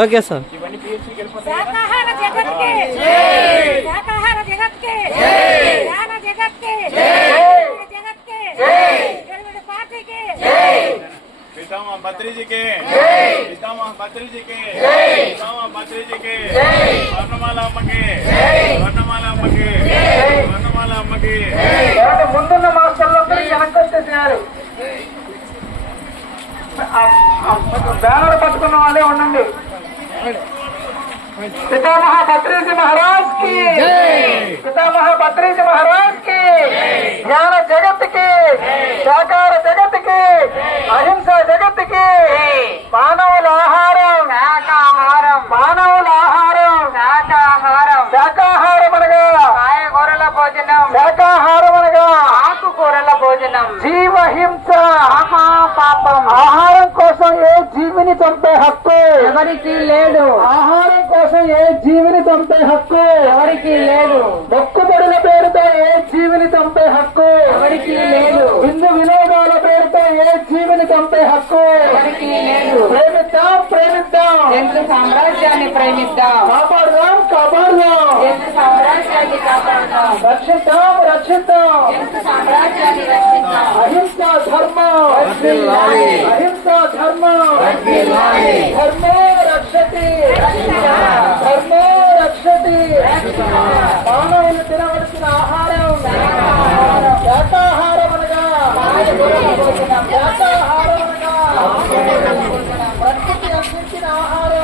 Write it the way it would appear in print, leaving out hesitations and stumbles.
Okay sir. శాకాహార జగత్కే శాకాహార జగత్కే జ్ఞాన జగత్కే జగత్కే గెలువడి పార్టీకి पितामह बद्री जी के पितामह बद्री जी के पितामह बद्री जी के वर्णमाला अम्म के वर्णमाला अम्म के वर्णमाला अम्म के ముందున్న మాస్టర్లు వెనక్కి వచ్చేసారు. బ్యానర్ పట్టుకున్న వాళ్ళే ఉండండి. पितामह बद्री जी महाराज की पितामह बद्री जी महाराज की ज्ञान जगत की साकार जगत की अहिंसा जगत की मानवुల ఆహారం శాకాహారం మానవుల ఆహారం శాకాహారం శాకాహారం అనగా కాయగూరల భోజనం శాకాహారం అనగా ఆకుకూరల భోజనం జీవహింస మహాపాపం ఆహారం కోసం ఏ జీవిని చంపే హక్కు ఎవరికి లేదు ఆహారం కోసం ఏ జీవిని చంపే హక్కు ఎవరికి లేదు మొక్కుబడుల పేరుతో ఏ జీవిని చంపే హక్కు ఎవరికి లేదు విందు వినోదాల పేరుతో ఏ జీవిని చంపే హక్కు ఎవరికి లేదు ప్రేమిద్దాం ప్రేమిద్దాం హిందూ సామ్రాజ్యాన్ని ప్రేమిద్దాం కాపాడుదాం కాపాడుదాం హిందూ సామ్రాజ్యాన్ని కాపాడుదాం రక్షిద్దాం రక్షిద్దాం హిందూ సామ్రాజ్యాన్ని రక్షిద్దాం అహింసా ధర్మం అహింసా ధర్మం ధర్మో రక్షతి ధర్మో రక్షతి మానవులు తినవలసిన ఆహారం శాకాహారం అనగా శాకాహారం అనగా ప్రకృతి అందించిన ఆహారం